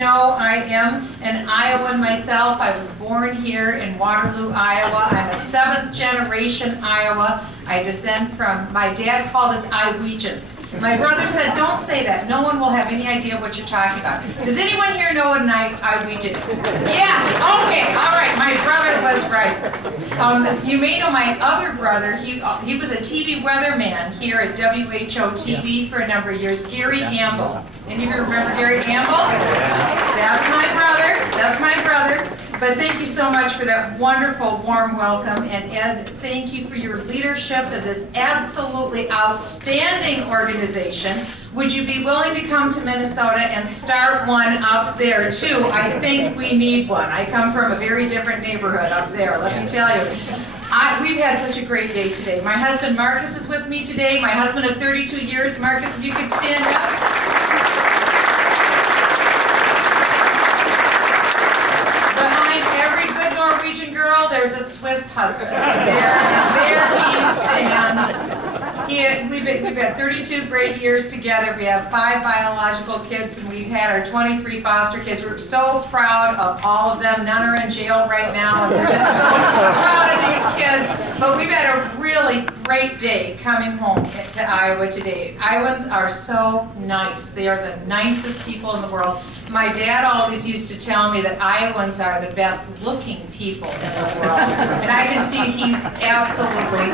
No, I am an Iowan myself. I was born here in Waterloo, Iowa. I'm a 7th generation Iowa. I descend from, my dad called us Iowans. My brother said, don't say that. No one will have any idea what you're talking about. Does anyone here know what an Iowan is? Yes, okay, all right, my brother was right. You may know my other brother. He was a TV weatherman here at WHO TV for a number of years, Gary Amble. Any of you remember Gary Amble? That's my brother. That's my brother. But thank you so much for that wonderful, warm welcome. And Ed, thank you for your leadership of this absolutely outstanding organization. Would you be willing to come to Minnesota and start one up there too? I think we need one. I come from a very different neighborhood up there, let me tell you. We've had such a great day today. My husband Marcus is with me today. My husband of 32 years. Marcus, if you could stand up. Norwegian girl, there's a Swiss husband. There he stands. We've had 32 great years together. We have 5 biological kids, and we've had our 23 foster kids. We're so proud of all of them. None are in jail right now, and we're just so proud of these kids. But we've had a really great day coming home to Iowa today. Iowans are so nice. They are the nicest people in the world. My dad always used to tell me that Iowans are the best looking people in the world. And I can see he's absolutely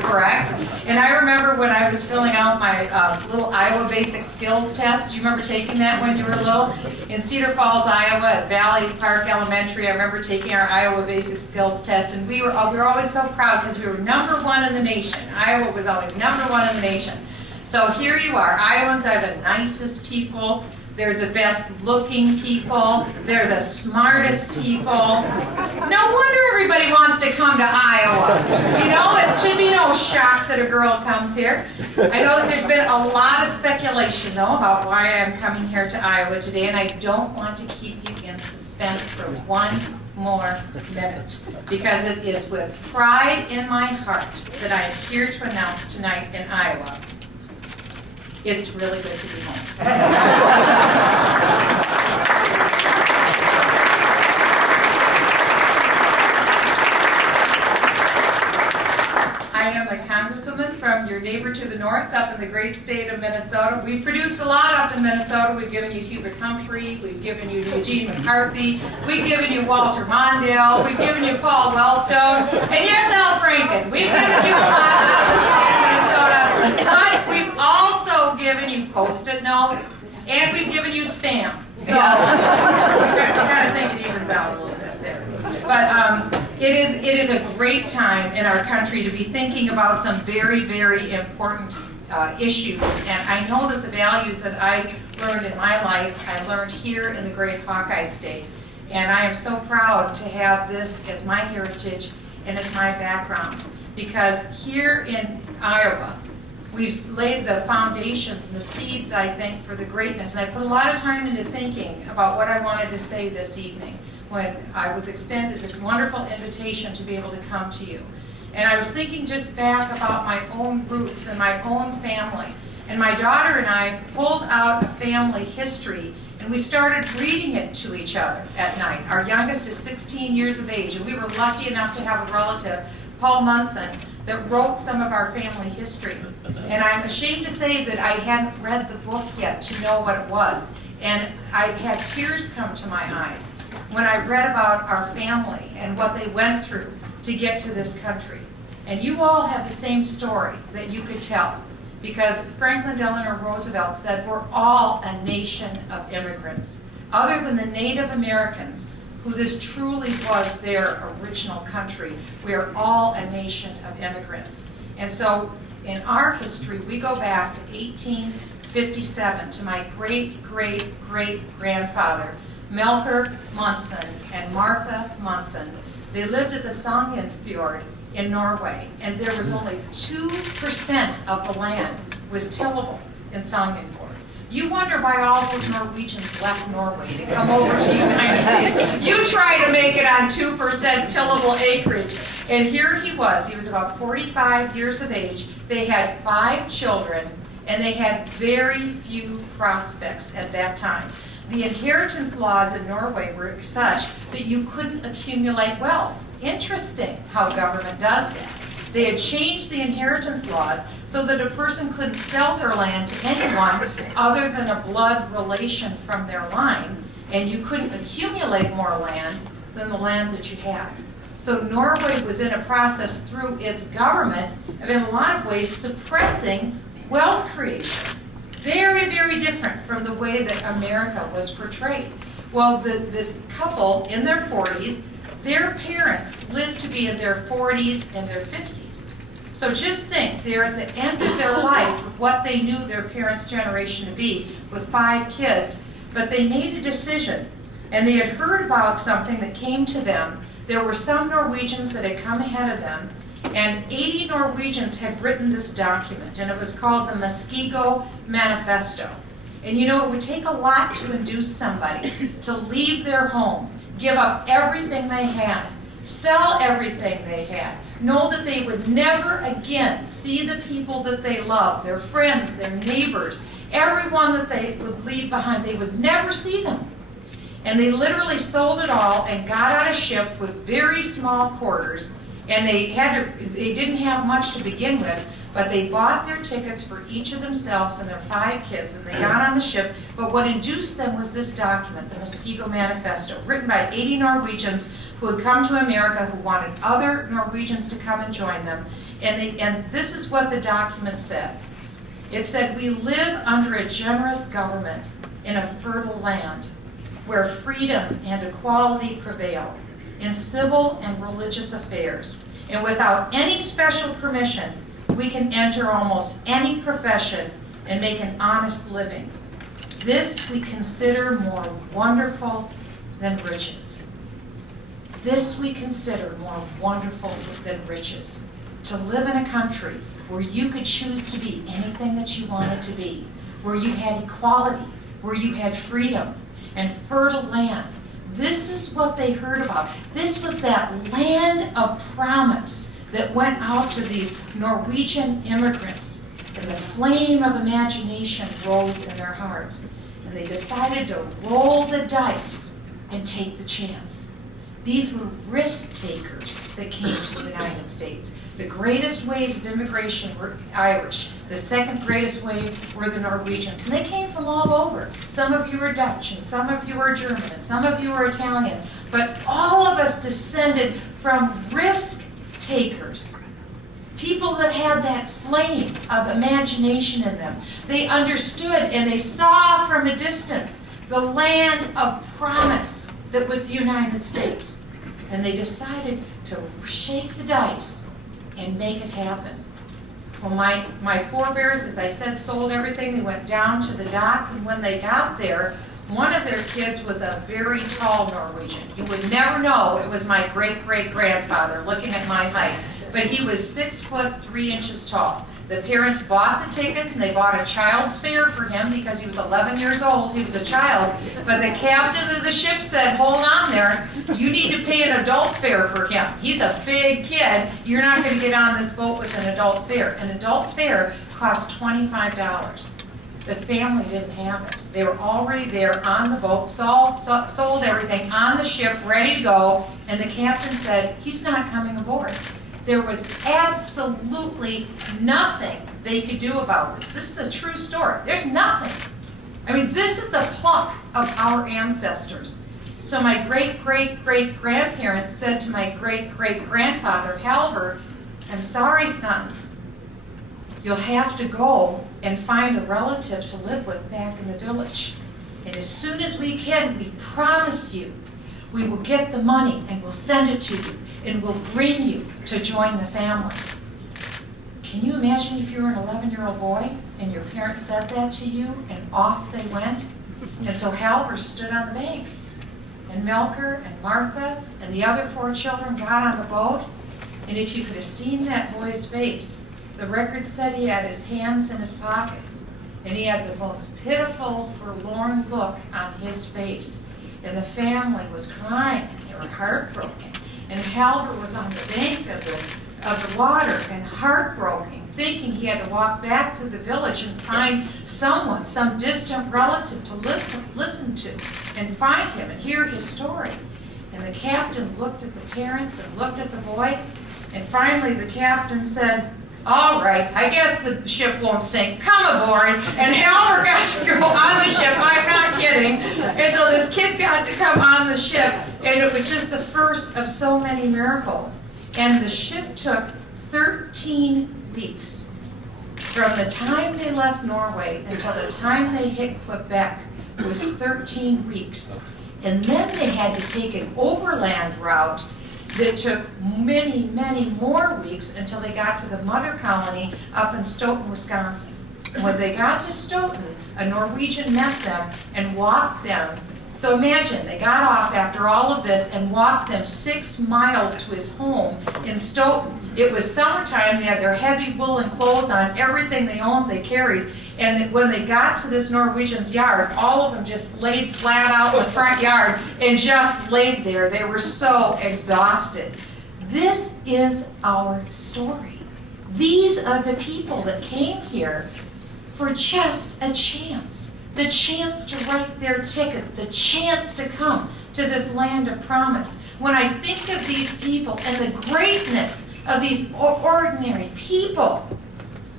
correct. And I remember when I was filling out my little Iowa Basic Skills test. Do you remember taking that when you were little? In Cedar Falls, Iowa, at Valley Park Elementary, I remember taking our Iowa Basic Skills test. And we were always so proud because we were #1 in the nation. Iowa was always #1 in the nation. So here you are. Iowans are the nicest people. They're the best looking people. They're the smartest people. No wonder everybody wants to come to Iowa. You know, it should be no shock that a girl comes here. I know that there's been a lot of speculation, though, about why I'm coming here to Iowa today, and I don't want to keep you in suspense for one more minute, because it is with pride in my heart that I am here to announce tonight in Iowa. It's really good to be home. I am a Congresswoman from your neighbor to the north, up in the great state of Minnesota. We've produced a lot up in Minnesota. We've given you Hubert Humphrey. We've given you Eugene McCarthy. We've given you Walter Mondale. We've given you Paul Wellstone. And yes, Al Franken. We've given you a lot out of the state of Minnesota. But we've also given you Post-it notes, and we've given you spam. So I kind of think it evens out a little bit there. But it is a great time in our country to be thinking about some very, very important issues. And I know that the values that I learned in my life, I learned here in the great Hawkeye State. And I am so proud to have this as my heritage and as my background. Because here in Iowa, we've laid the foundations and the seeds, I think, for the greatness. And I put a lot of time into thinking about what I wanted to say this evening when I was extended this wonderful invitation to be able to come to you. And I was thinking just back about my own roots and my own family. And my daughter and I pulled out a family history, and we started reading it to each other at night. Our youngest is 16 years of age, and we were lucky enough to have a relative, Paul Munson, that wrote some of our family history. And I'm ashamed to say that I hadn't read the book yet to know what it was. And I had tears come to my eyes when I read about our family and what they went through to get to this country. And you all have the same story that you could tell, because Franklin Delano Roosevelt said we're all a nation of immigrants. Other than the Native Americans, who this truly was their original country, we are all a nation of immigrants. And so in our history, we go back to 1857 to my great-great-great-grandfather, Melker Munson and Martha Munson. They lived at the Sogndfjord in Norway, and there was only 2% of the land was tillable in Sogndfjord. You wonder why all those Norwegians left Norway to come over to the United States. You try to make it on 2% tillable acreage. And here he was about 45 years of age. They had 5 children, and they had very few prospects at that time. the inheritance laws in Norway were such that you couldn't accumulate wealth. Interesting how government does that. They had changed the inheritance laws so that a person couldn't sell their land to anyone other than a blood relation from their line, and you couldn't accumulate more land than the land that you had. So Norway was in a process through its government of, in a lot of ways, suppressing wealth creation. Very, very different from the way that America was portrayed. Well, this couple in their 40s, their parents lived to be in their 40s and their 50s. So just think, they're at the end of their life with what they knew their parents' generation to be, with 5 kids, but they made a decision, and they had heard about something that came to them. There were some Norwegians that had come ahead of them, and 80 Norwegians had written this document, and it was called the Muskego Manifesto. And you know, it would take a lot to induce somebody to leave their home, give up everything they had, sell everything they had, know that they would never again see the people that they loved, their friends, their neighbors, everyone that they would leave behind. They would never see them. And they literally sold it all and got on a ship with very small quarters, and they didn't have much to begin with, but they bought their tickets for each of themselves and their 5 kids, and they got on the ship. But what induced them was this document, the Muskego Manifesto, written by 80 Norwegians who had come to America, who wanted other Norwegians to come and join them. And this is what the document said. It said, "We live under a generous government in a fertile land, where freedom and equality prevail in civil and religious affairs. And without any special permission, we can enter almost any profession and make an honest living. This we consider more wonderful than riches." This we consider more wonderful than riches. To live in a country where you could choose to be anything that you wanted to be, where you had equality, where you had freedom, and fertile land. This is what they heard about. This was that land of promise that went out to these Norwegian immigrants, and the flame of imagination rose in their hearts. And they decided to roll the dice and take the chance. These were risk takers that came to the United States. The greatest wave of immigration were Irish. The second greatest wave were the Norwegians. And they came from all over. Some of you are Dutch, and some of you are German, and some of you are Italian. But all of us descended from risk takers. People that had that flame of imagination in them. They understood and they saw from a distance the land of promise that was the United States. And they decided to shake the dice and make it happen. Well, my forebears, as I said, sold everything. They went down to the dock, and when they got there, one of their kids was a very tall Norwegian. You would never know it was my great-great-grandfather looking at my height, but he was 6'3" tall. The parents bought the tickets, and they bought a child's fare for him because he was 11 years old. He was a child. But the captain of the ship said, "Hold on there. You need to pay an adult fare for him. He's a big kid. You're not going to get on this boat with an adult fare." An adult fare cost $25. The family didn't have it. They were already there on the boat, sold everything on the ship, ready to go, and the captain said, "He's not coming aboard." There was absolutely nothing they could do about this. This is a true story. There's nothing. I mean, this is the pluck of our ancestors. So my great-great-great-grandparents said to my great-great-grandfather, "Halvor, I'm sorry, son. You'll have to go and find a relative to live with back in the village. And as soon as we can, we promise you, we will get the money and we'll send it to you. And will bring you to join the family." Can you imagine if you were an 11-year-old boy and your parents said that to you and off they went? And so Halvor stood on the bank, and Melker and Martha and the other 4 children got on the boat, and if you could have seen that boy's face, the record said he had his hands in his pockets, and he had the most pitiful, forlorn look on his face, and the family was crying, and they were heartbroken. And Halvor was on the bank of the water and heartbroken. thinking he had to walk back to the village and find someone, some distant relative to listen to and find him and hear his story. And the captain looked at the parents and looked at the boy, and finally the captain said, "All right, I guess the ship won't sink. Come aboard." And Halvor got to go on the ship. I'm not kidding. And so this kid got to come on the ship, and it was just the first of so many miracles. And the ship took 13 weeks from the time they left Norway until the time they hit Quebec. It was 13 weeks. And then they had to take an overland route that took many, many more weeks until they got to the mother colony up in Stoughton, Wisconsin. And when they got to Stoughton, a Norwegian met them and walked them. So imagine, they got off after all of this and walked them 6 miles to his home in Stoughton. It was summertime, they had their heavy woolen clothes on, everything they owned they carried. And when they got to this Norwegian's yard, all of them just laid flat out in the front yard and just laid there. They were so exhausted. This is our story. These are the people that came here for just a chance. The chance to write their ticket, the chance to come to this land of promise. When I think of these people and the greatness of these ordinary people,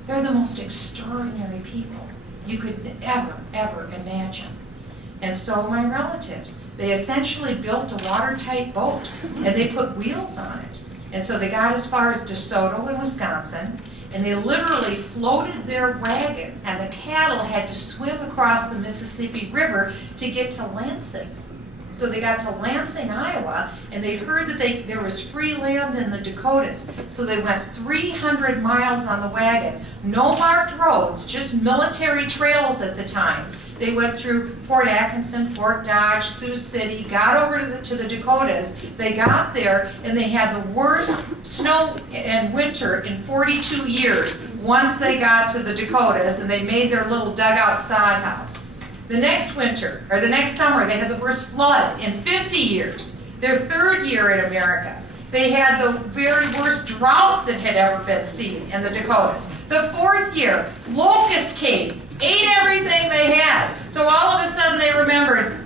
they're the most extraordinary people you could ever imagine. And so my relatives, they essentially built a watertight boat, and they put wheels on it. And so they got as far as DeSoto in Wisconsin, and they literally floated their wagon, and the cattle had to swim across the Mississippi River to get to Lansing. So they got to Lansing, Iowa, and they heard that there was free land in the Dakotas. So they went 300 miles on the wagon. No marked roads, just military trails at the time. They went through Fort Atkinson, Fort Dodge, Sioux City, got over to the Dakotas. They got there, and they had the worst snow and winter in 42 years once they got to the Dakotas, and they made their little dugout sod house. The next winter, or the next summer, they had the worst flood in 50 years. Their third year in America, they had the very worst drought that had ever been seen in the Dakotas. The fourth year, locusts came, ate everything they had. So all of a sudden they remembered,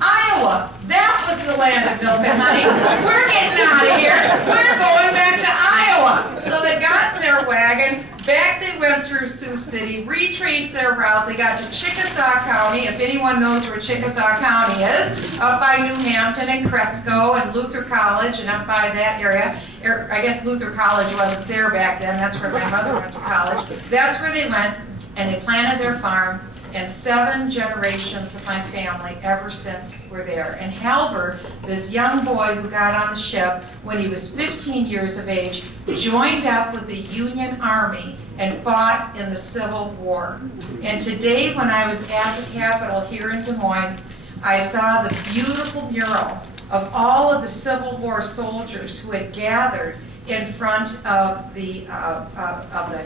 Iowa, that was the land of milk and honey. We're getting out of here. We're going back to Iowa. So they got in their wagon. Back they went through Sioux City, retraced their route. They got to Chickasaw County, if anyone knows where Chickasaw County is, up by New Hampton and Cresco and Luther College and up by that area. I guess Luther College wasn't there back then. That's where my mother went to college. That's where they went, and they planted their farm, and 7 generations of my family ever since were there. And Halvor, this young boy who got on the ship when he was 15 years of age, joined up with the Union Army and fought in the Civil War. And today, when I was at the Capitol here in Des Moines, I saw the beautiful mural of all of the Civil War soldiers who had gathered in front of the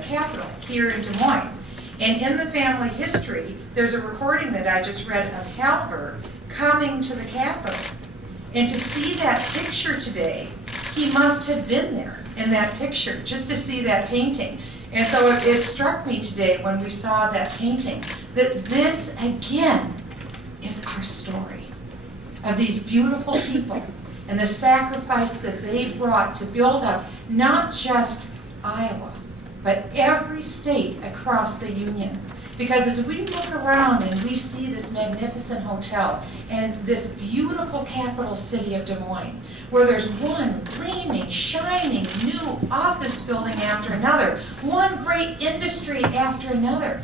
Capitol here in Des Moines. And in the family history, there's a recording that I just read of Halvor coming to the Capitol. And to see that picture today, he must have been there in that picture, just to see that painting. And so it struck me today when we saw that painting, that this, again, is our story of these beautiful people and the sacrifice that they brought to build up not just Iowa, but every state across the Union. Because as we look around and we see this magnificent hotel and this beautiful capital city of Des Moines, where there's one gleaming, shining new office building after another, one great industry after another,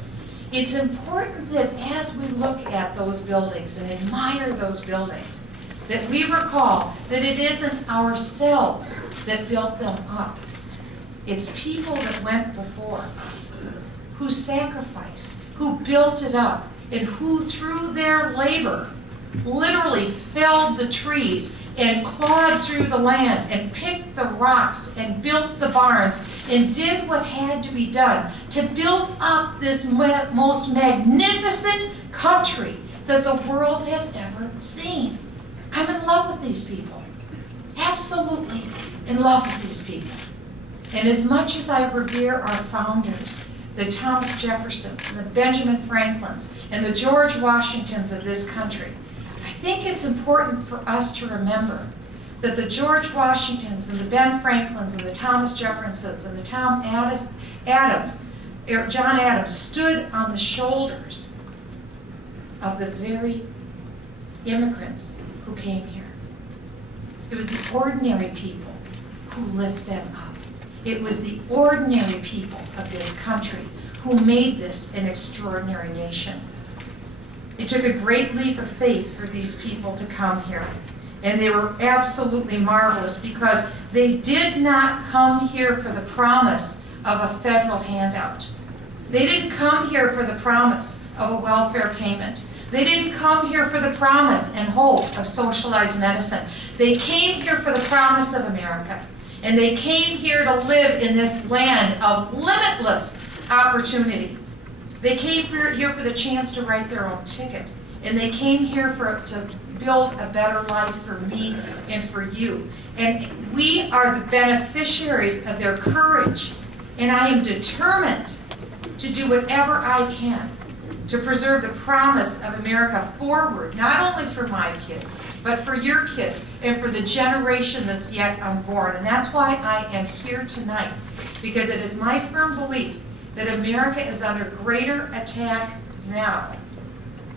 it's important that as we look at those buildings and admire those buildings, that we recall that it isn't ourselves that built them up. It's people that went before us, who sacrificed, who built it up, and who through their labor literally felled the trees and clawed through the land and picked the rocks and built the barns and did what had to be done to build up this most magnificent country that the world has ever seen. I'm in love with these people. Absolutely in love with these people. And as much as I revere our founders, the Thomas Jeffersons, and the Benjamin Franklins, and the George Washingtons of this country, I think it's important for us to remember that the George Washingtons and the Ben Franklins and the Thomas Jeffersons and the John Adams stood on the shoulders of the very immigrants who came here. It was the ordinary people who lifted them up. It was the ordinary people of this country who made this an extraordinary nation. It took a great leap of faith for these people to come here. And they were absolutely marvelous because they did not come here for the promise of a federal handout. They didn't come here for the promise of a welfare payment. They didn't come here for the promise and hope of socialized medicine. They came here for the promise of America. And they came here to live in this land of limitless opportunity. They came here for the chance to write their own ticket. And they came here to build a better life for me and for you. And we are the beneficiaries of their courage. And I am determined to do whatever I can to preserve the promise of America forward, not only for my kids, but for your kids and for the generation that's yet unborn. And that's why I am here tonight, because it is my firm belief that America is under greater attack now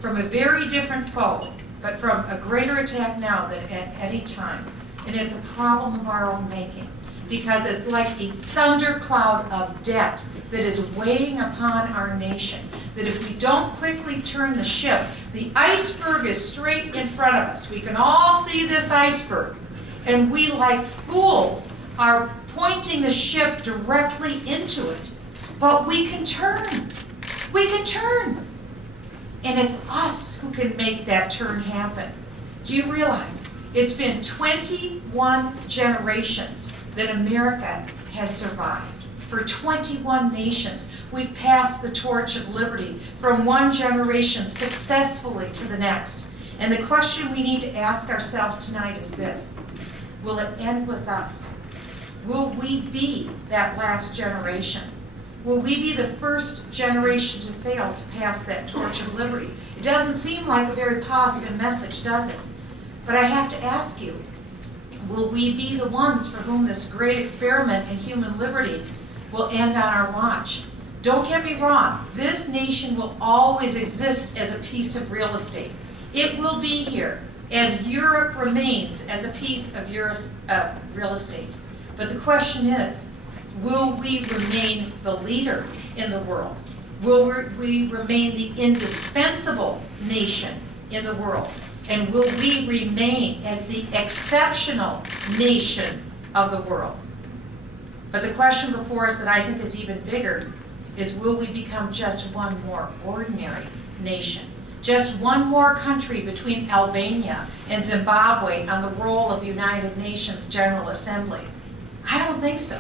from a very different foe, but from a greater attack now than at any time. And it's a problem of our own making, because it's like a thundercloud of debt that is weighing upon our nation, that if we don't quickly turn the ship, the iceberg is straight in front of us. We can all see this iceberg, and we, like fools, are pointing the ship directly into it. But we can turn. We can turn. And it's us who can make that turn happen. Do you realize it's been 21 generations that America has survived? For 21 nations, we've passed the torch of liberty from one generation successfully to the next. And the question we need to ask ourselves tonight is this: will it end with us? Will we be that last generation? Will we be the first generation to fail to pass that torch of liberty? It doesn't seem like a very positive message, does it? But I have to ask you, will we be the ones for whom this great experiment in human liberty will end on our watch? Don't get me wrong, this nation will always exist as a piece of real estate. It will be here as Europe remains as a piece of real estate. But the question is, will we remain the leader in the world? Will we remain the indispensable nation in the world? And will we remain as the exceptional nation of the world? But the question before us that I think is even bigger is, will we become just one more ordinary nation? Just one more country between Albania and Zimbabwe on the roll of the United Nations General Assembly? I don't think so.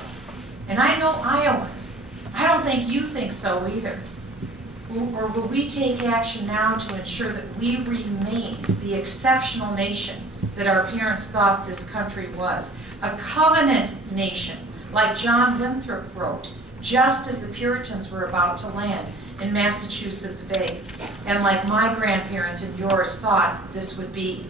And I know Iowans. I don't think you think so either. Or will we take action now to ensure that we remain the exceptional nation that our parents thought this country was? A covenant nation, like John Winthrop wrote, just as the Puritans were about to land in Massachusetts Bay, and like my grandparents and yours thought this would be.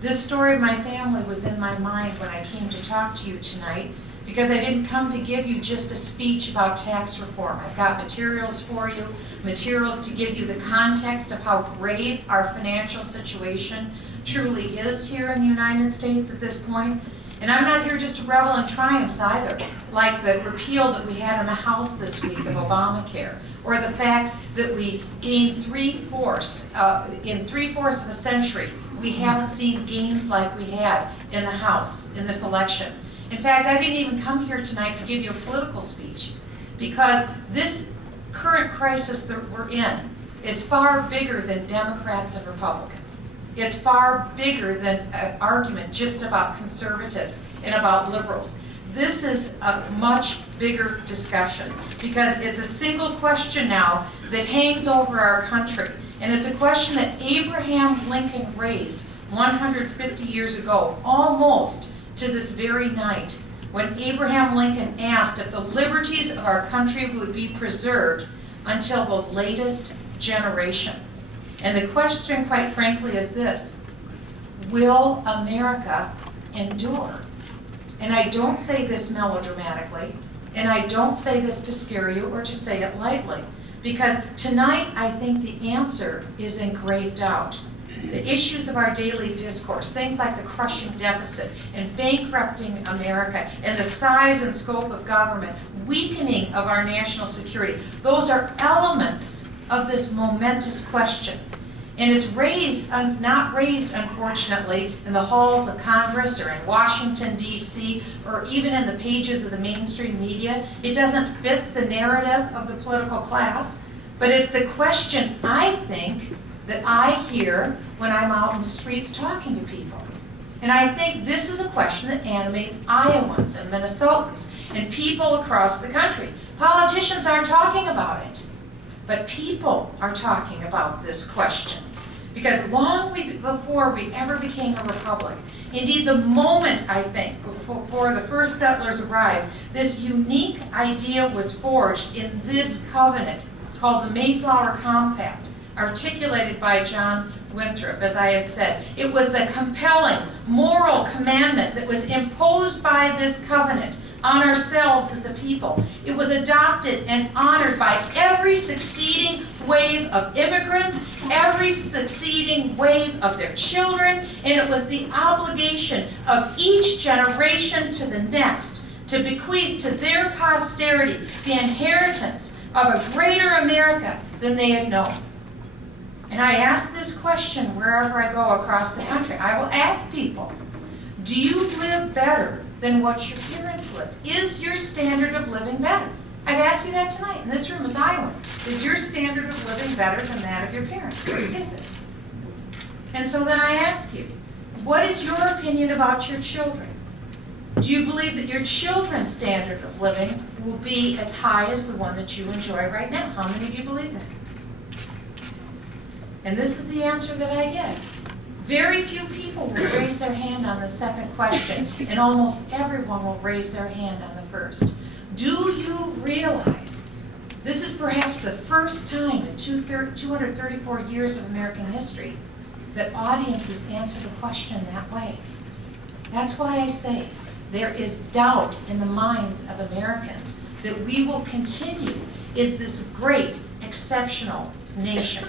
This story of my family was in my mind when I came to talk to you tonight, because I didn't come to give you just a speech about tax reform. I've got materials for you, materials to give you the context of how grave our financial situation truly is here in the United States at this point. And I'm not here just to revel in triumphs either, like the repeal that we had in the House this week of Obamacare, or the fact that we gained in three-fourths of a century, we haven't seen gains like we had in the House in this election. In fact, I didn't even come here tonight to give you a political speech, because this current crisis that we're in is far bigger than Democrats and Republicans. It's far bigger than an argument just about conservatives and about liberals. This is a much bigger discussion, because it's a single question now that hangs over our country. And it's a question that Abraham Lincoln raised 150 years ago, almost to this very night. when Abraham Lincoln asked if the liberties of our country would be preserved until the latest generation. And the question, quite frankly, is this: will America endure? And I don't say this melodramatically, and I don't say this to scare you or to say it lightly, because tonight I think the answer is in grave doubt. The issues of our daily discourse, things like the crushing deficit and bankrupting America and the size and scope of government, weakening of our national security, those are elements of this momentous question. And it's raised, not raised, unfortunately, in the halls of Congress or in Washington, D.C., or even in the pages of the mainstream media. It doesn't fit the narrative of the political class, but it's the question, I think, that I hear when I'm out in the streets talking to people. And I think this is a question that animates Iowans and Minnesotans and people across the country. Politicians aren't talking about it, but people are talking about this question. Because long before we ever became a republic, indeed the moment, I think, before the first settlers arrived, this unique idea was forged in this covenant called the Mayflower Compact, articulated by John Winthrop, as I had said. It was the compelling moral commandment that was imposed by this covenant on ourselves as the people. It was adopted and honored by every succeeding wave of immigrants, every succeeding wave of their children, and it was the obligation of each generation to the next to bequeath to their posterity the inheritance of a greater America than they had known. And I ask this question wherever I go across the country. I will ask people, do you live better than what your parents lived? Is your standard of living better? I'd ask you that tonight. In this room is Iowans. Is your standard of living better than that of your parents? Is it? And so then I ask you, what is your opinion about your children? Do you believe that your children's standard of living will be as high as the one that you enjoy right now? How many of you believe that? And this is the answer that I get. Very few people will raise their hand on the second question, and almost everyone will raise their hand on the first. Do you realize this is perhaps the first time in 234 years of American history that audiences answer the question that way? That's why I say there is doubt in the minds of Americans that we will continue as this great, exceptional nation.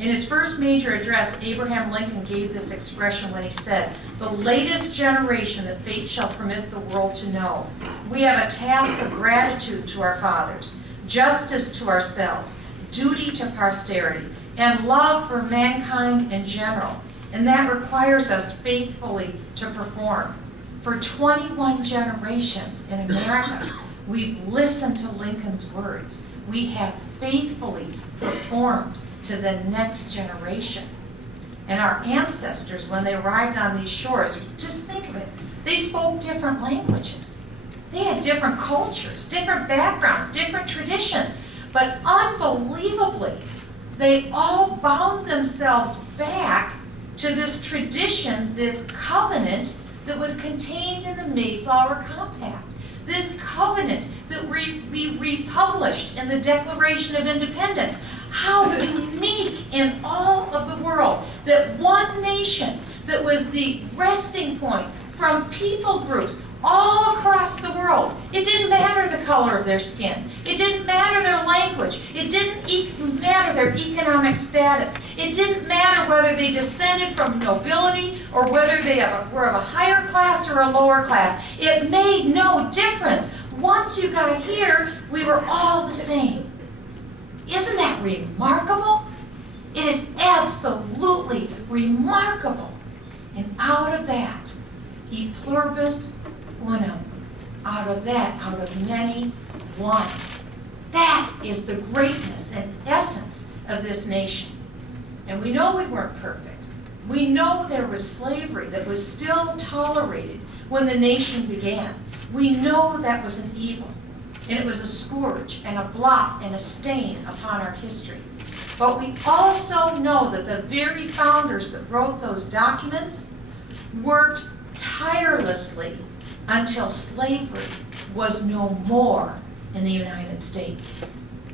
In his first major address, Abraham Lincoln gave this expression when he said, "The latest generation that fate shall permit the world to know. We have a task of gratitude to our fathers, justice to ourselves, duty to posterity, and love for mankind in general. And that requires us faithfully to perform. For 21 generations in America, we've listened to Lincoln's words. We have faithfully performed to the next generation." And our ancestors, when they arrived on these shores, just think of it, they spoke different languages. They had different cultures, different backgrounds, different traditions, but unbelievably, they all bound themselves back to this tradition, this covenant that was contained in the Mayflower Compact. This covenant that we republished in the Declaration of Independence. How unique in all of the world that one nation that was the resting point from people groups all across the world. It didn't matter the color of their skin. It didn't matter their language. It didn't matter their economic status. It didn't matter whether they descended from nobility or whether they were of a higher class or a lower class. It made no difference. Once you got here, we were all the same. Isn't that remarkable? It is absolutely remarkable. And out of that, e pluribus unum, out of that, out of many, one. That is the greatness and essence of this nation. And we know we weren't perfect. We know there was slavery that was still tolerated when the nation began. We know that was an evil. And it was a scourge and a blot and a stain upon our history. But we also know that the very founders that wrote those documents worked tirelessly until slavery was no more in the United States.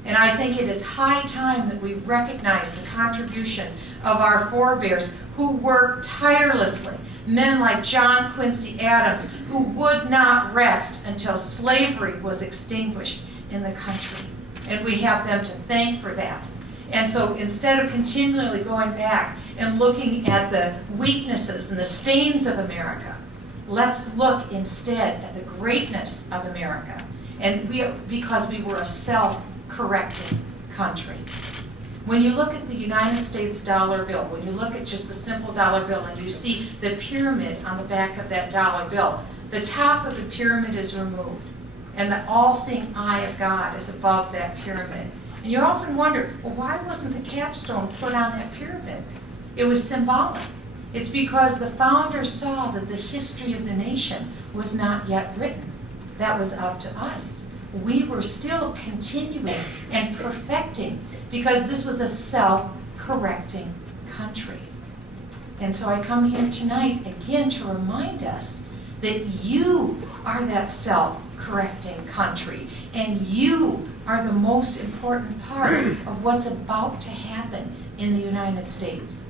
And I think it is high time that we recognize the contribution of our forebears who worked tirelessly. Men like John Quincy Adams, who would not rest until slavery was extinguished in the country. And we have them to thank for that. And so instead of continually going back and looking at the weaknesses and the stains of America, let's look instead at the greatness of America. And because we were a self-correcting country. When you look at the United States dollar bill, when you look at just the simple dollar bill and you see the pyramid on the back of that dollar bill, the top of the pyramid is removed and the all-seeing eye of God is above that pyramid. And you often wonder, well, why wasn't the capstone put on that pyramid? It was symbolic. It's because the founders saw that the history of the nation was not yet written. That was up to us. We were still continuing and perfecting because this was a self-correcting country. And so I come here tonight again to remind us that you are that self-correcting country and you are the most important part of what's about to happen in the United States.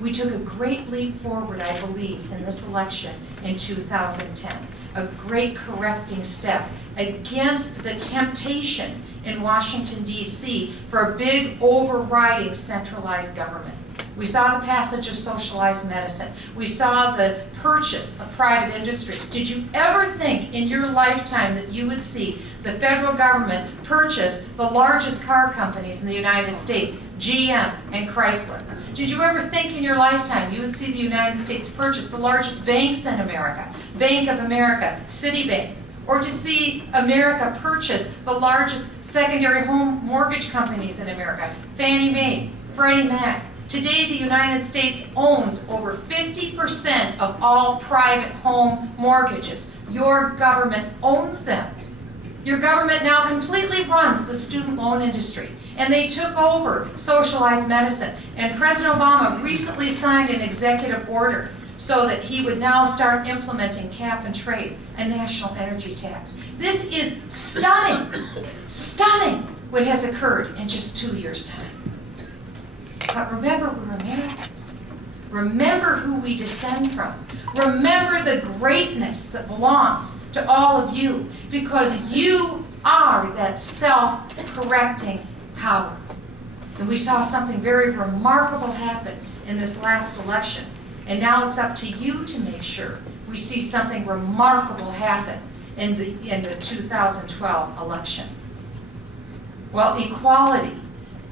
We took a great leap forward, I believe, in this election in 2010. A great correcting step against the temptation in Washington, D.C. for a big overriding centralized government. We saw the passage of socialized medicine. We saw the purchase of private industries. Did you ever think in your lifetime that you would see the federal government purchase the largest car companies in the United States, GM and Chrysler? Did you ever think in your lifetime you would see the United States purchase the largest banks in America, Bank of America, Citibank, or to see America purchase the largest secondary home mortgage companies in America, Fannie Mae, Freddie Mac? Today, the United States owns over 50% of all private home mortgages. Your government owns them. Your government now completely runs the student loan industry. And they took over socialized medicine. And President Obama recently signed an executive order so that he would now start implementing cap and trade, a national energy tax. This is stunning, stunning what has occurred in just 2 years' time. But remember, we're Americans. Remember who we descend from. Remember the greatness that belongs to all of you, because you are that self-correcting power. And we saw something very remarkable happen in this last election. And now it's up to you to make sure we see something remarkable happen in the 2012 election. Well, equality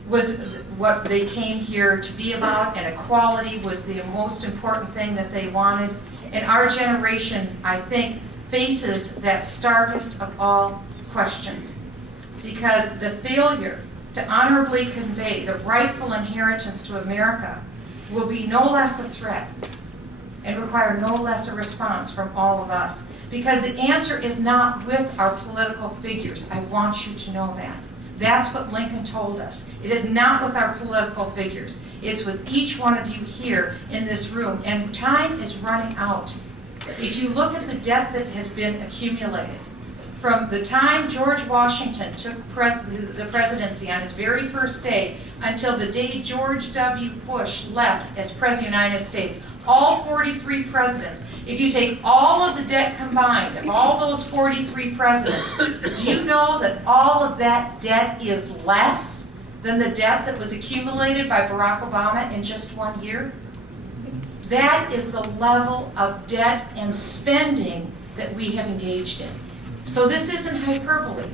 was what they came here to be about, and equality was the most important thing that they wanted. And our generation, I think, faces that starkest of all questions, because the failure to honorably convey the rightful inheritance to America will be no less a threat and require no less a response from all of us, because the answer is not with our political figures. I want you to know that. That's what Lincoln told us. It is not with our political figures. It's with each one of you here in this room. And time is running out. If you look at the debt that has been accumulated, from the time George Washington took the presidency on his very first day until the day George W. Bush left as President of the United States, all 43 presidents, if you take all of the debt combined of all those 43 presidents, do you know that all of that debt is less than the debt that was accumulated by Barack Obama in just 1 year? That is the level of debt and spending that we have engaged in. So this isn't hyperbole.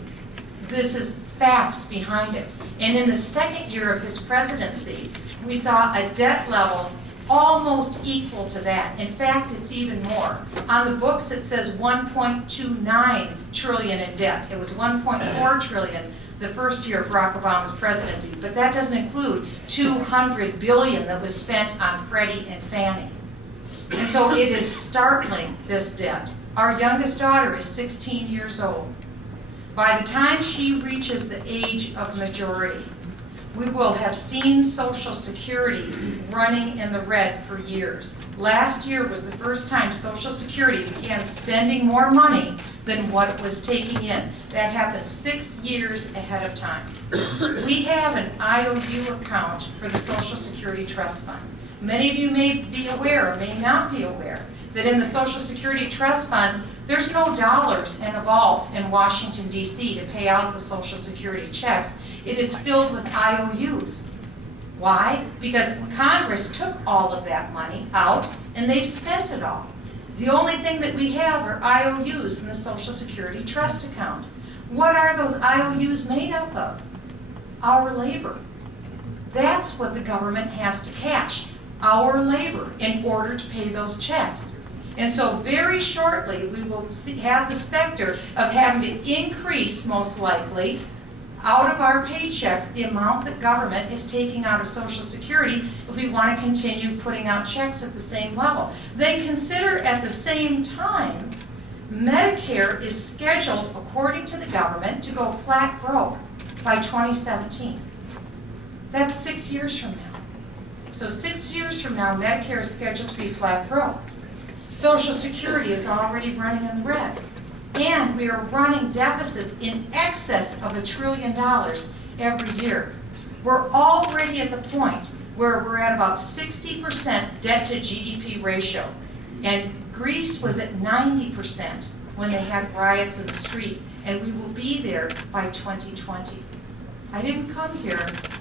This is facts behind it. And in the second year of his presidency, we saw a debt level almost equal to that. In fact, it's even more. On the books, it says 1.29 trillion in debt. It was 1.4 trillion the first year of Barack Obama's presidency, but that doesn't include 200 billion that was spent on Freddie and Fannie. And so it is startling, this debt. Our youngest daughter is 16 years old. By the time she reaches the age of majority, we will have seen Social Security running in the red for years. Last year was the first time Social Security began spending more money than what it was taking in. That happened 6 years ahead of time. We have an IOU account for the Social Security Trust Fund. Many of you may be aware or may not be aware that in the Social Security Trust Fund, there's no dollars in a vault in Washington, D.C. to pay out the Social Security checks. It is filled with IOUs. Why? Because Congress took all of that money out and they've spent it all. The only thing that we have are IOUs in the Social Security Trust account. What are those IOUs made up of? Our labor. That's what the government has to cash, our labor, in order to pay those checks. And so very shortly, we will have the specter of having to increase, most likely, out of our paychecks, the amount that government is taking out of Social Security if we want to continue putting out checks at the same level. They consider at the same time, Medicare is scheduled, according to the government, to go flat broke by 2017. That's 6 years from now. So 6 years from now, Medicare is scheduled to be flat broke. Social Security is already running in the red. And we are running deficits in excess of $1 trillion every year. We're already at the point where we're at about 60% debt to GDP ratio. And Greece was at 90% when they had riots in the street. And we will be there by 2020. I didn't come here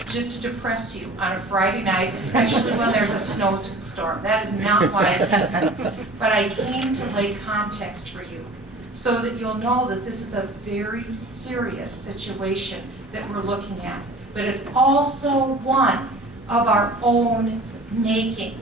just to depress you on a Friday night, especially when there's a snowstorm. That is not why I came. But I came to lay context for you, so that you'll know that this is a very serious situation that we're looking at. But it's also one of our own making.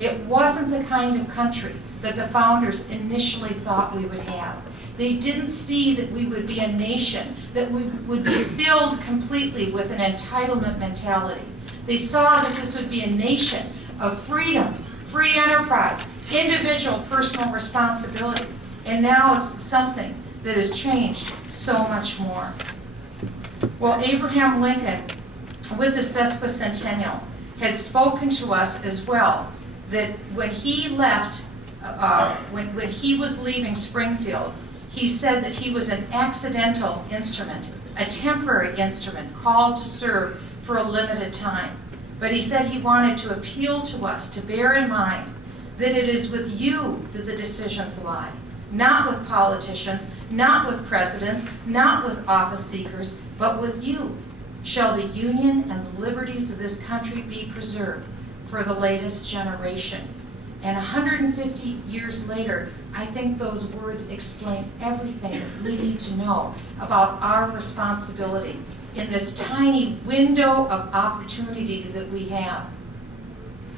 It wasn't the kind of country that the founders initially thought we would have. They didn't see that we would be a nation that would be filled completely with an entitlement mentality. They saw that this would be a nation of freedom, free enterprise, individual personal responsibility. And now it's something that has changed so much more. Well, Abraham Lincoln, with the sesquicentennial, had spoken to us as well that when he left, when he was leaving Springfield, he said that he was an accidental instrument, a temporary instrument called to serve for a limited time. But he said he wanted to appeal to us to bear in mind that it is with you that the decisions lie. Not with politicians, not with presidents, not with office seekers, but with you. Shall the union and the liberties of this country be preserved for the latest generation? And 150 years later, I think those words explain everything that we need to know about our responsibility in this tiny window of opportunity that we have.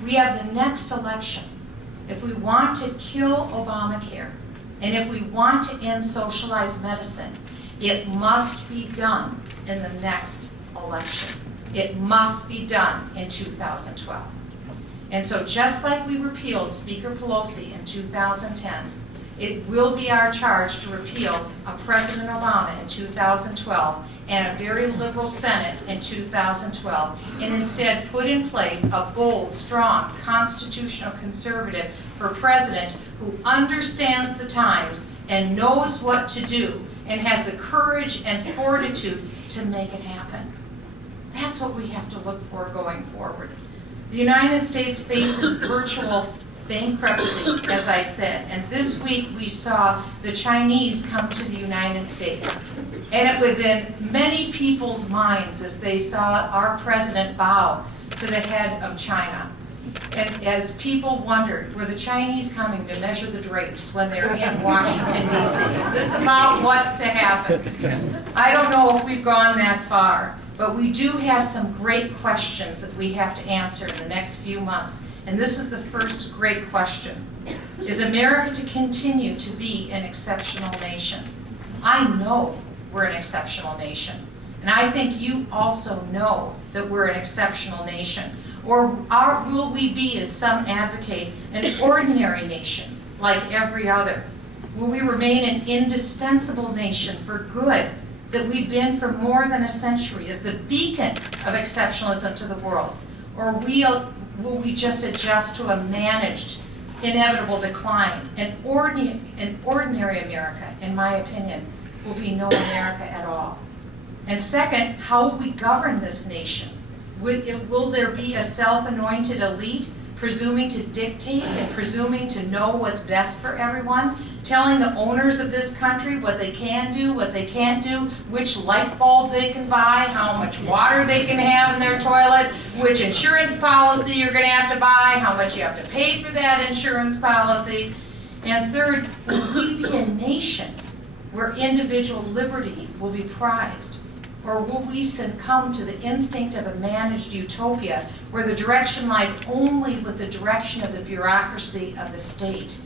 We have the next election. If we want to kill Obamacare, and if we want to end socialized medicine, it must be done in the next election. It must be done in 2012. And so just like we repealed Speaker Pelosi in 2010, it will be our charge to repeal a President Obama in 2012 and a very liberal Senate in 2012, and instead put in place a bold, strong, constitutional conservative for president who understands the times and knows what to do and has the courage and fortitude to make it happen. That's what we have to look for going forward. The United States faces virtual bankruptcy, as I said, and this week we saw the Chinese come to the United States. And it was in many people's minds as they saw our president bow to the head of China. And as people wondered, were the Chinese coming to measure the drapes when they're in Washington, D.C.? Is this about what's to happen? I don't know if we've gone that far, but we do have some great questions that we have to answer in the next few months. And this is the first great question. Is America to continue to be an exceptional nation? I know we're an exceptional nation. And I think you also know that we're an exceptional nation. Or will we be, as some advocate, an ordinary nation like every other? Will we remain an indispensable nation for good that we've been for more than a century as the beacon of exceptionalism to the world? Or will we just adjust to a managed, inevitable decline? An ordinary America, in my opinion, will be no America at all. And second, how will we govern this nation? Will there be a self-anointed elite presuming to dictate and presuming to know what's best for everyone, telling the owners of this country what they can do, what they can't do, which light bulb they can buy, how much water they can have in their toilet, which insurance policy you're going to have to buy, how much you have to pay for that insurance policy? And third, will we be a nation where individual liberty will be prized? Or will we succumb to the instinct of a managed utopia where the direction lies only with the direction of the bureaucracy of the state?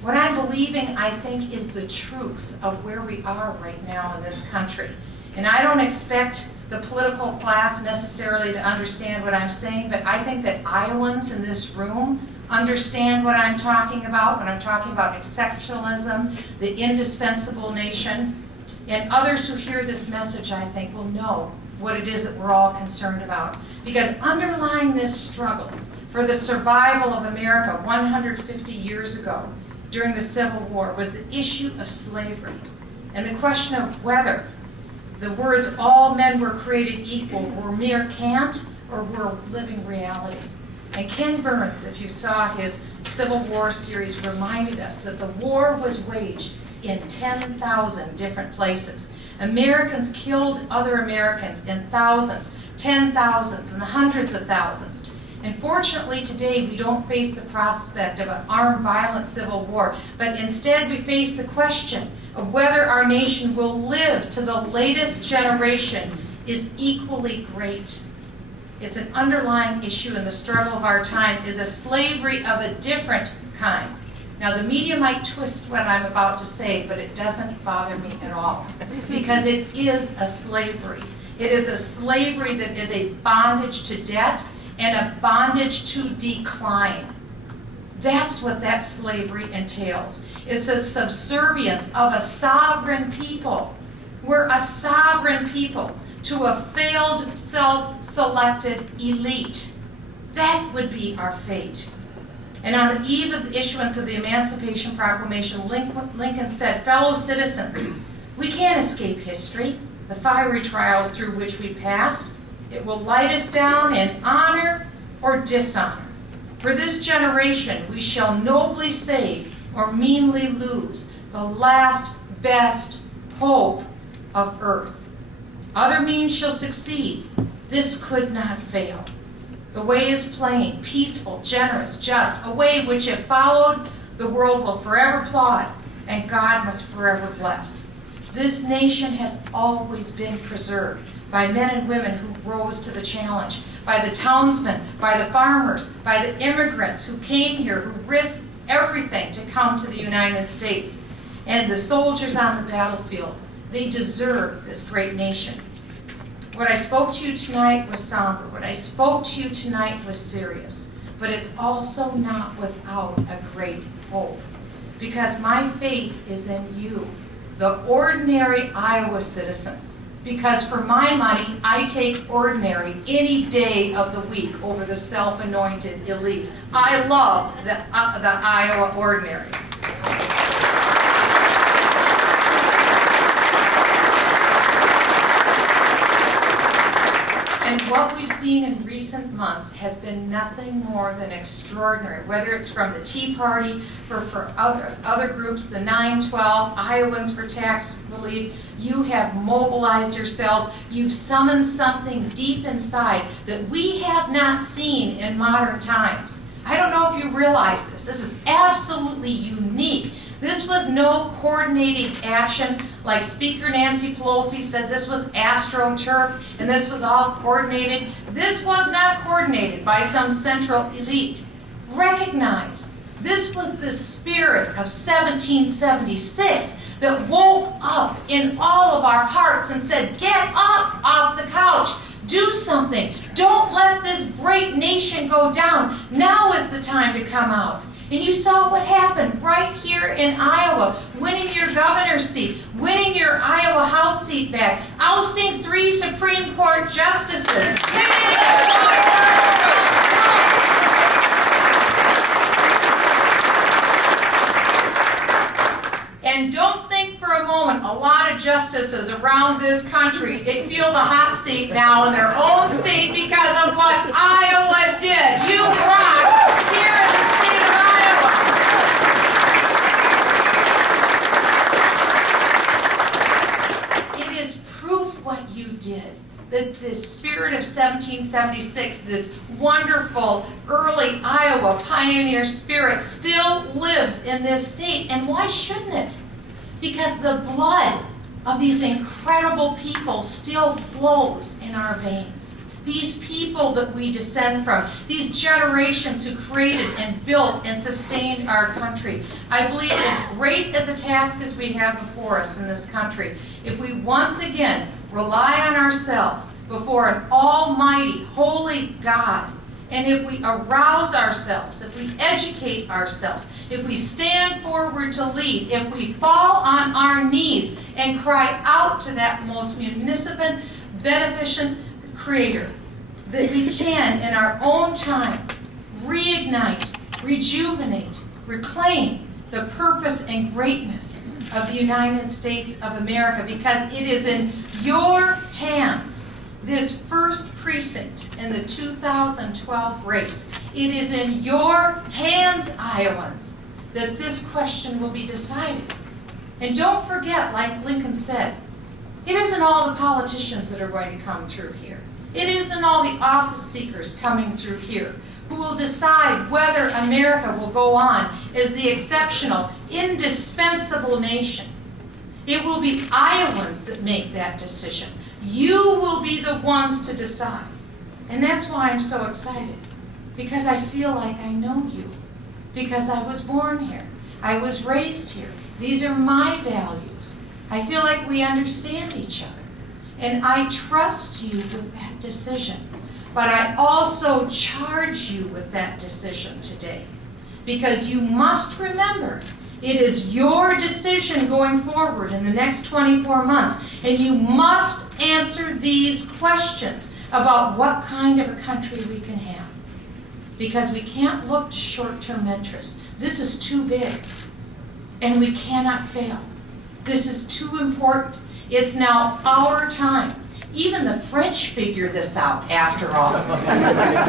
What I'm believing, I think, is the truth of where we are right now in this country. And I don't expect the political class necessarily to understand what I'm saying, but I think that Iowans in this room understand what I'm talking about when I'm talking about exceptionalism, the indispensable nation. And others who hear this message, I think, will know what it is that we're all concerned about. Because underlying this struggle for the survival of America 150 years ago during the Civil War was the issue of slavery and the question of whether the words all men were created equal were mere cant or were living reality. And Ken Burns, if you saw his Civil War series, reminded us that the war was waged in 10,000 different places. Americans killed other Americans in thousands, 10,000s, and the hundreds of thousands. And fortunately today we don't face the prospect of an armed violent civil war, but instead we face the question of whether our nation will live to the latest generation is equally great. It's an underlying issue in the struggle of our time, is a slavery of a different kind. Now, the media might twist what I'm about to say, but it doesn't bother me at all, because it is a slavery. It is a slavery that is a bondage to debt and a bondage to decline. That's what that slavery entails. It's a subservience of a sovereign people. We're a sovereign people to a failed, self-selected elite. That would be our fate. And on the eve of the issuance of the Emancipation Proclamation, Lincoln said, "Fellow citizens, we can't escape history, the fiery trials through which we passed. It will light us down in honor or dishonor. For this generation we shall nobly save or meanly lose the last best hope of earth. Other means shall succeed. This could not fail. The way is plain, peaceful, generous, just, a way which, if followed, the world will forever applaud, and God must forever bless. This nation has always been preserved by men and women who rose to the challenge, by the townsmen, by the farmers, by the immigrants who came here, who risked everything to come to the United States, and the soldiers on the battlefield. They deserve this great nation." What I spoke to you tonight was somber. What I spoke to you tonight was serious. But it's also not without a great hope. Because my faith is in you, the ordinary Iowa citizens. Because for my money, I take ordinary any day of the week over the self-anointed elite. I love the Iowa ordinary. And what we've seen in recent months has been nothing more than extraordinary, whether it's from the Tea Party, for other groups, the 9/12, Iowans for tax relief. You have mobilized yourselves. You've summoned something deep inside that we have not seen in modern times. I don't know if you realize this. This is absolutely unique. This was no coordinating action like Speaker Nancy Pelosi said this was AstroTurf and this was all coordinated. This was not coordinated by some central elite. Recognize, this was the spirit of 1776 that woke up in all of our hearts and said, get up off the couch. Do something. Don't let this great nation go down. Now is the time to come out. And you saw what happened right here here in Iowa, winning your governor's seat, winning your Iowa House seat back, ousting 3 Supreme Court justices. And don't think for a moment, a lot of justices around this country, they feel the hot seat now in their own state because of what Iowa did. You rock here in the state of Iowa. It is proof what you did. That the spirit of 1776, this wonderful early Iowa pioneer spirit, still lives in this state. And why shouldn't it? Because the blood of these incredible people still flows in our veins. These people that we descend from, these generations who created and built and sustained our country. I believe as great as a task as we have before us in this country, if we once again rely on ourselves before an almighty, holy God, and if we arouse ourselves, if we educate ourselves, if we stand forward to lead, if we fall on our knees and cry out to that most munificent, beneficent Creator, that we can, in our own time, reignite, rejuvenate, reclaim the purpose and greatness of the United States of America, because it is in your hands, this first precinct in the 2012 race. It is in your hands, Iowans, that this question will be decided. And don't forget, like Lincoln said, it isn't all the politicians that are going to come through here. It isn't all the office seekers coming through here who will decide whether America will go on as the exceptional, indispensable nation. It will be Iowans that make that decision. You will be the ones to decide. And that's why I'm so excited, because I feel like I know you, because I was born here. I was raised here. These are my values. I feel like we understand each other. And I trust you with that decision. But I also charge you with that decision today, because you must remember it is your decision going forward in the next 24 months, and you must answer these questions about what kind of a country we can have, because we can't look to short-term interests. This is too big, and we cannot fail. This is too important. It's now our time. Even the French figured this out, after all.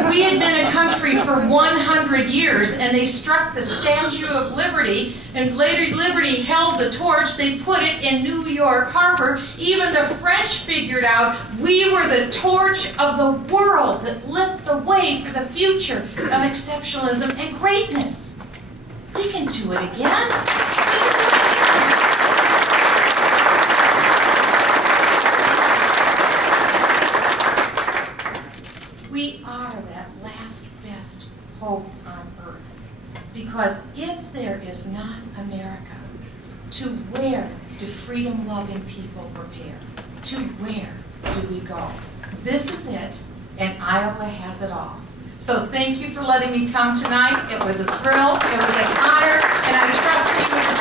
We had been a country for 100 years, and they struck the Statue of Liberty, and Lady Liberty held the torch. They put it in New York Harbor. Even the French figured out we were the torch of the world that lit the way for the future of exceptionalism and greatness. We can do it again. We are that last best hope on earth. Because if there is not America, to where do freedom-loving people prepare? To where do we go? This is it, and Iowa has it all. So thank you for letting me come tonight. It was a thrill, it was an honor, and I trust you with